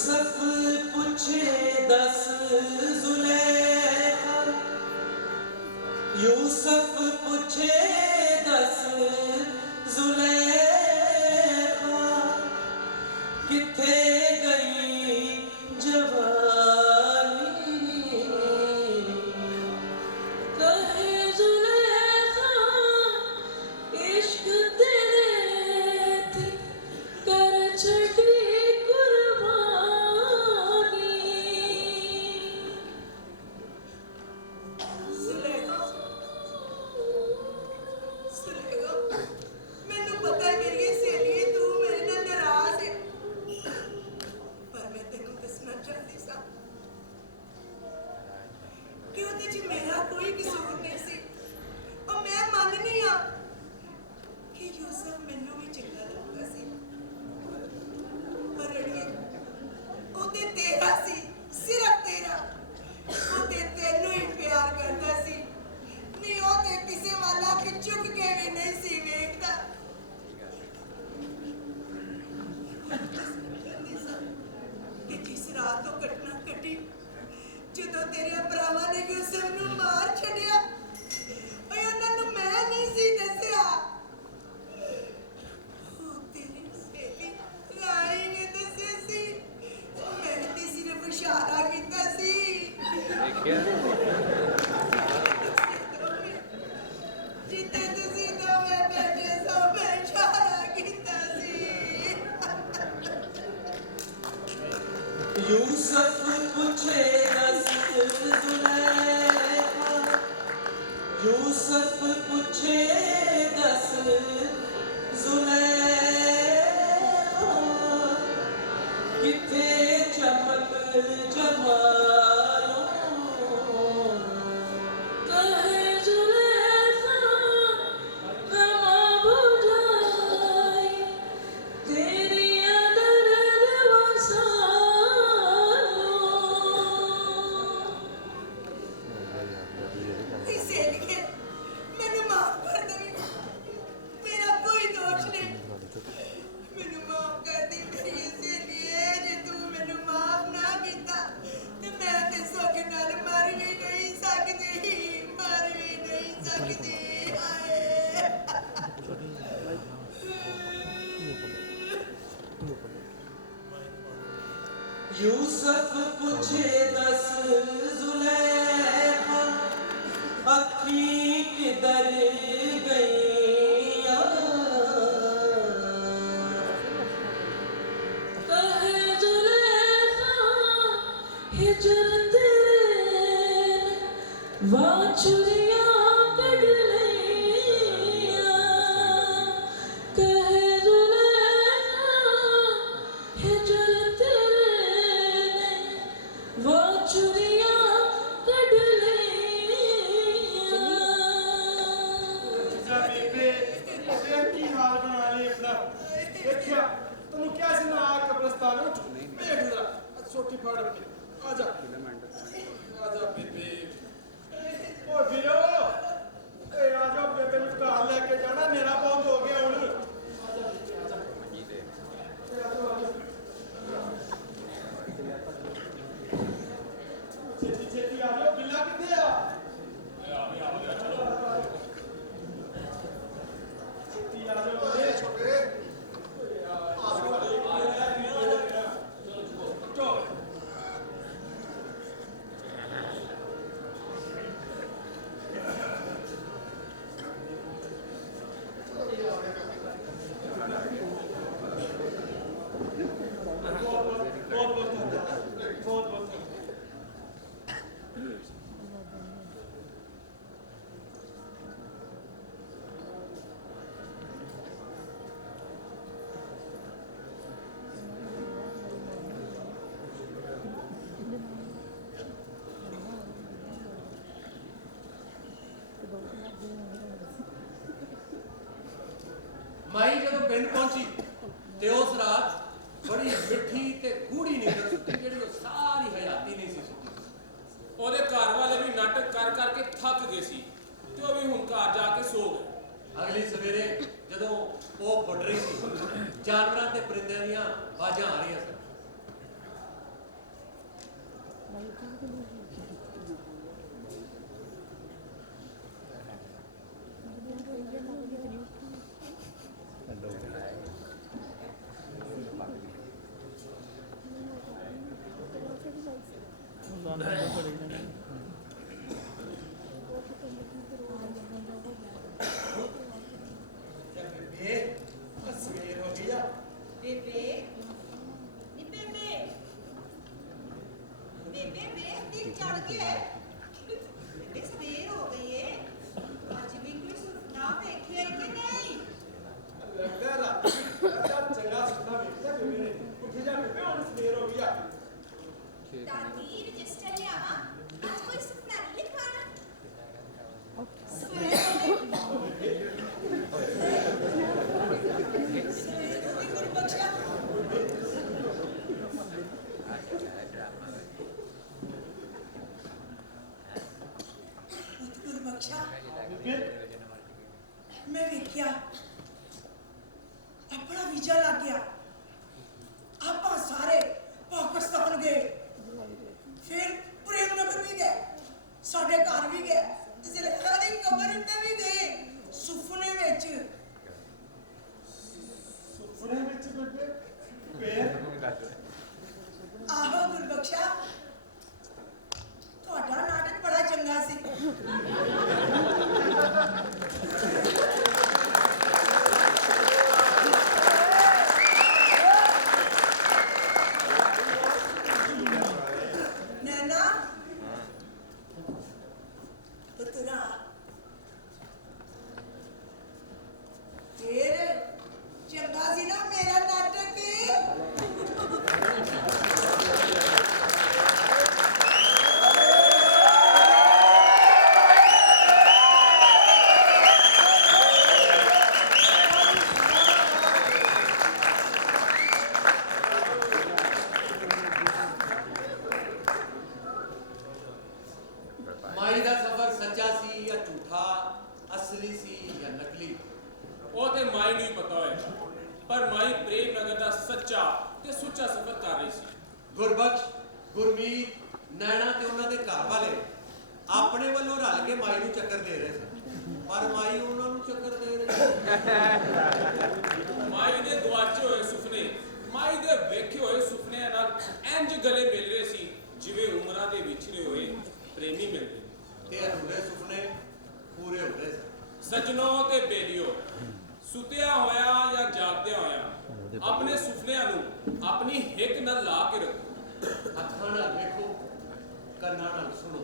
यूसुफ पूछे 10 जुलेखा, यूसुफ पूछे 10 जुलेखा, किथे गई जवानी, कहे जुलेखा इश्क तेरे थी कर छड़ी कुर्बानी। ਮੈਨੂੰ ਪਤਾ ਹੈ ਮੇਰੀ ਸਹੇਲੀ ਤੂੰ ਮੇਰੇ ਨਾਲ ਨਾਰਾਜ਼ ਹੈ, ਪਰ ਮੈਂ ਤੈਨੂੰ ਦੱਸਣਾ ਚਾਹਦੀ ਸਾਂ ਕਿ ਉਹਦੇ 'ਚ ਮੇਰਾ ਕੋਈ ਕਸੂਰ ਨਹੀਂ ਸੀ। ਉਹ ਮੈਂ ਮੰਨਨੀ ਆ ਕਿ ਯੂਸਫ ਮੈਨੂੰ ਵੀ ਚੰਗਾ ਲੱਗਦਾ ਸੀ, ਪਰ ਅੜੀਏ ਉਹ ਤੇ ਤੇਰਾ ਸੀ, ਸਿਰਫ ਤੇਰਾ। ਉਹ ਤੇ ਤੈਨੂੰ ਹੀ ਪਿਆਰ ਕਰਦਾ ਸੀ, ਨਹੀਂ ਉਹ ਤੇ ਕਿਸੇ ਵਾਲਾ ਕਿ ਝੁਕ ਕੇ ਵੀ ਨਹੀਂ ਸੀ ਵੇਖਦਾ। ਕਿ ਜਿਸ ਰਾਤ ਤੋਂ ਘਟਨਾ ਘਟੀ ਜਦੋਂ ਤੇਰੇ ਭਰਾਵਾਂ ਨੇ ਯੂਸਫ ਨੂੰ ਮਾਰ ਛੱਡਿਆ, ਓਏ ਉਹਨਾਂ ਨੂੰ ਮੈਂ ਨਹੀਂ ਸੀ ਦੱਸਿਆ, ਉਹ ਤੇਰੀ ਸਹੇਲੀ ਰਾਣੀ ਨੇ ਦੱਸਿਆ ਸੀ। ਮੈਂ ਤੇ ਸਿਰਫ ਇਸ਼ਾਰਾ ਕੀਤਾ ਸੀ। ਜਿੱਥੇ ਤੁਸੀਂ ਦੋਵੇਂ ਬੈਠੇ ਸੋ ਮੈਂ ਇਸ਼ਾਰਾ ਕੀਤਾ ਸੀ। यूसुफ पूछे 10 जुलेखा, यूसुफ पूछे 10 जुलेखा, किथे चमक जमालो, कहे जुलेखा रमा बुझाई तेरी अदर ਸਹੇਲੀਏ ਮੈਨੂੰ ਮਾਫ ਕਰ ਦੇ, ਮੇਰਾ ਕੋਈ ਦੋਸ਼ ਨਹੀਂ। ਮੈਨੂੰ ਮਾਫ ਕਰ ਦੇ ਮੇਰੀ ਸਹੇਲੀਏ, ਜੇ ਤੂੰ ਮੈਨੂੰ ਮਾਫ ਨਾ ਕੀਤਾ ਤੇ ਮੈਂ ਤੇ ਸੁੱਖ ਨਾਲ ਮਰ ਵੀ ਨਹੀਂ ਸਕਦੀ, ਮਰ ਵੀ ਨਹੀਂ ਸਕਦੀ। ਹਾਏ यूसुफ पूछे 10 जुलेखा, अखी किधर गईया, कहे जुलेखा हिजर तेरे वाछुरियां कढ़ लिया, कहे जुलेखा हिजर तेरे वाछुरियां कढ़ लिया। ਬੀਬੇ ਇਹ ਕੀ ਹਾਲ ਬਣਾ ਲਈ ਆਪਣਾ। ਦੇਖਿਆ ਤੈਨੂੰ ਕਿਹਾ ਸੀ ਨਾ ਆ ਕਬਰਸਤਾਨ ਵਿੱਚ ਵੇਖ ਜਰਾ ਛੋਟੀ ਫੜ ਕੇ ਆ ਜਾ ਬੀਬੇ। ਓ ਵੀਰੋ ਏ ਆ ਜਾ ਬੇਬੇ ਨੂੰ ਘਰ ਲੈ ਕੇ ਜਾਣਾ, ਹਨੇਰਾ ਬਹੁਤ ਹੋ ਗਿਆ ਹੁਣ। ਛੇਤੀ ਛੇਤੀ ਆ ਜਾਓ, ਬਿੱਲਾ ਕਿੱਥੇ ਆ? ਛੇਤੀ ਆ ਜਾਓ ਮੇਰੇ ਛੋਟੇ। ਮਾਈ ਜਦੋਂ ਪਿੰਡ ਪਹੁੰਚੀ ਤੇ ਉਸ ਰਾਤ ਬੜੀ ਮਿੱਠੀ ਤੇ ਗੂੜੀ ਨੀਂਦ ਸੁੱਤੀ, ਜਿਹੜੀ ਉਹ ਸਾਰੀ ਹਯਾਤੀ ਨਹੀਂ ਸੀ ਸੁੱਤੀ। ਉਹਦੇ ਘਰ ਵਾਲੇ ਵੀ ਨਾਟਕ ਕਰ ਕਰਕੇ ਥੱਕ ਗਏ ਸੀ ਤੇ ਉਹ ਵੀ ਹੁਣ ਘਰ ਜਾ ਕੇ ਸੋ ਗਏ। ਅਗਲੀ ਸਵੇਰੇ ਜਦੋਂ ਉਹ ਫੁੱਟ ਰਹੀ ਸੀ, ਜਾਨਵਰਾਂ ਤੇ ਪਰਿੰਦਿਆਂ ਦੀਆਂ ਆਵਾਜ਼ਾਂ ਆ ਰਹੀਆਂ ਸਨ। ਬੇਬੇ ਸਵੇਰ ਹੋ ਗਈ ਆ। ਬੇਬੇ ਨੀ ਬੇਬੇ ਬੇਬੇ ਵੇ ਦਿਨ ਚੜ ਗਿਆ ਬੇਬੇ ਸਵੇਰ ਹੋ ਗਈ ਏ ਅੱਜ ਵੀ ਕੋਈ ਸੁਪਨਾ ਵੇਖਿਆ ਕਿ ਨਹੀਂ ਲੱਗਦਾ ਰਾਤ ਚੰਗਾ ਸੁਪਨਾ ਵੇਖਿਆ ਬੇਬੇ ਨੇ। ਉੱਠ ਜਾ ਬੇਬੇ, ਹੁਣ ਸਵੇਰ ਹੋ ਗਈ ਆ। ਦਾਦੀ ਰਜਿਸਟਰ ਲਿਆਵਾ ਅੱਜ ਕੋਈ ਸੁਪਨਾ ਨਹੀਂ ਲਿਖਾਣਾ ਸਵੇਰ ਹੋ ਗਈ ਸਵੇਰ ਹੋ ਗਈ ਗੁਰਬਖਸ਼ਾ ਗੁਰਬਖਸ਼ਾ ਬੇਬੇ ਮੈਂ ਵੇਖਿਆ ਆਪਣਾ ਵੀਜ਼ਾ ਲੱਗ ਗਿਆ ਆਪਾਂ ਸਾਰੇ ਪਾਕਿਸਤਾਨ ਗਏ ਫਿਰ ਪ੍ਰੇਮ ਨਗਰ ਵੀ ਗਏ ਸਾਡੇ ਘਰ ਵੀ ਗਏ ਜ਼ਲੇਖਾ ਦੀ ਕਬਰ ਉੱਤੇ ਵੀ ਗਏ ਸੁਪਨੇ ਵਿੱਚ ਸੁਪਨੇ ਵਿੱਚ ਬੇਬੇ ਫੇਰ ਆਹੋ ਗੁਰਬਖਸ਼ਾ ਤੁਹਾਡਾ ਨਾਟਕ ਬੜਾ ਚੰਗਾ ਸੀ ਨੈਣਾ ਪੁੱਤਰਾ ਫੇਰ ਚੰਗਾ ਸੀ ਨਾ ਮੇਰਾ ਨਾਟਕ ਮਾਈ ਦਾ ਸਫ਼ਰ ਸੱਚਾ ਸੀ ਜਾਂ ਝੂਠਾ, ਅਸਲੀ ਸੀ ਜਾਂ ਨਕਲੀ? ਉਹ ਤੇ ਮਾਈ ਨੂੰ ਹੀ ਪਤਾ ਹੋਏਗਾ, ਪਰ ਮਾਈ ਪ੍ਰੇਮ ਨਗਰ ਦਾ ਸੱਚਾ ਤੇ ਸੁੱਚਾ ਸਫ਼ਰ ਕਰ ਰਹੀ ਸੀ। ਗੁਰਬਖਸ਼, ਗੁਰਮੀਤ, ਨੈਣਾ ਤੇ ਉਹਨਾਂ ਦੇ ਘਰ ਵਾਲੇ ਆਪਣੇ ਵੱਲੋਂ ਰਲ ਕੇ ਮਾਈ ਨੂੰ ਚੱਕਰ ਦੇ ਰਹੇ ਸਨ, ਪਰ ਮਾਈ ਉਹਨਾਂ ਨੂੰ ਚੱਕਰ ਦੇ ਰਹੀ ਸੀ। ਮਾਈ ਦੇ ਗਵਾਚੇ ਹੋਏ ਸੁਪਨੇ, ਮਾਈ ਦੇ ਵੇਖੇ ਹੋਏ ਸੁਪਨਿਆਂ ਨਾਲ ਇੰਜ ਗਲੇ ਮਿਲ ਰਹੇ ਸੀ ਜਿਵੇਂ ਉਮਰਾਂ ਦੇ ਵਿਛੜੇ ਹੋਏ ਪ੍ਰੇਮੀ ਮਿਲਦੇ। ਤੇ ਅਧੂਰੇ ਸੁਪਨੇ ਪੂਰੇ ਹੋ ਰਹੇ ਸਨ। ਸਜਣੋ ਤੇ ਬੇਲੀਓ, ਸੁਤਿਆ ਹੋਇਆ ਜਾਂ ਜਾਗਦਿਆਂ ਹੋਇਆ ਆਪਣੇ ਸੁਪਨਿਆਂ ਨੂੰ ਆਪਣੀ ਹਿੱਕ ਨਾਲ ਲਾ ਕੇ ਰੱਖੋ। ਅੱਖਾਂ ਨਾਲ ਵੇਖੋ, ਕੰਨਾਂ ਨਾਲ ਸੁਣੋ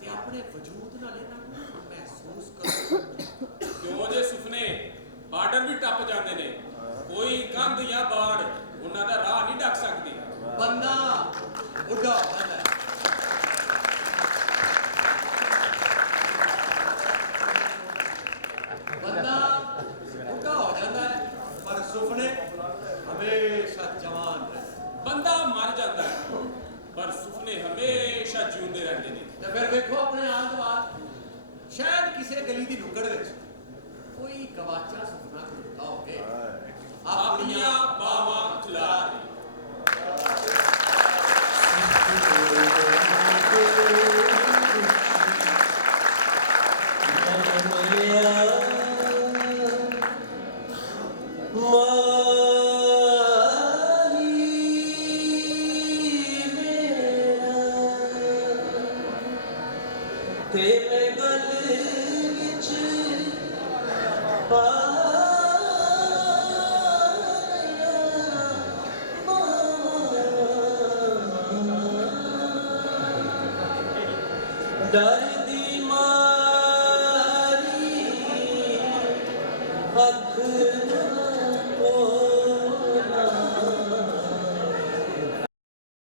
ਤੇ ਆਪਣੇ ਵਜੂਦ ਨਾਲ ਇਹਨਾਂ ਨੂੰ ਮਹਿਸੂਸ ਕਰੋ। ਕਿਉਂ ਜੇ ਸੁਪਨੇ ਬਾਰਡਰ ਵੀ ਟੱਪ ਜਾਂਦੇ ਨੇ, ਕੋਈ ਕੰਧ ਜਾਂ ਬਾੜ ਉਹਨਾਂ ਦਾ ਰਾਹ ਨਹੀਂ ਢੱਕ ਸਕਦੀ। ਬੰਦਾ ਬੁੱਢਾ ਹੋ ਜਾਂਦਾ ਹੈ, ਬੰਦਾ ਬੁੱਢਾ ਹੋ ਜਾਂਦਾ ਹੈ, ਪਰ ਸੁਪਨੇ ਹਮੇਸ਼ਾ ਜਵਾਨ ਰਹਿੰਦੇ। ਬੰਦਾ ਮਰ ਜਾਂਦਾ ਹੈ, ਪਰ ਸੁਪਨੇ ਹਮੇਸ਼ਾ ਜਿਉਂਦੇ ਰਹਿੰਦੇ ਨੇ। ਤੇ ਫਿਰ ਵੇਖੋ ਆਪਣੇ ਆਲੇ ਦੁਆਲੇ, ਸ਼ਾਇਦ ਕਿਸੇ ਗਲੀ ਦੀ ਨੁੱਕੜ ਵਿੱਚ ਕੋਈ ਗਵਾਚਾ ਸੁਪਨਾ ਖਲੋਤਾ ਹੋਵੇ, ਆਪਣੀਆਂ ਬਾਹਾਂ ਖਿਲਾਰ ਕੇ। ਤੇਰੇ ਗਲੇ ਵਿੱਚ ਡਰ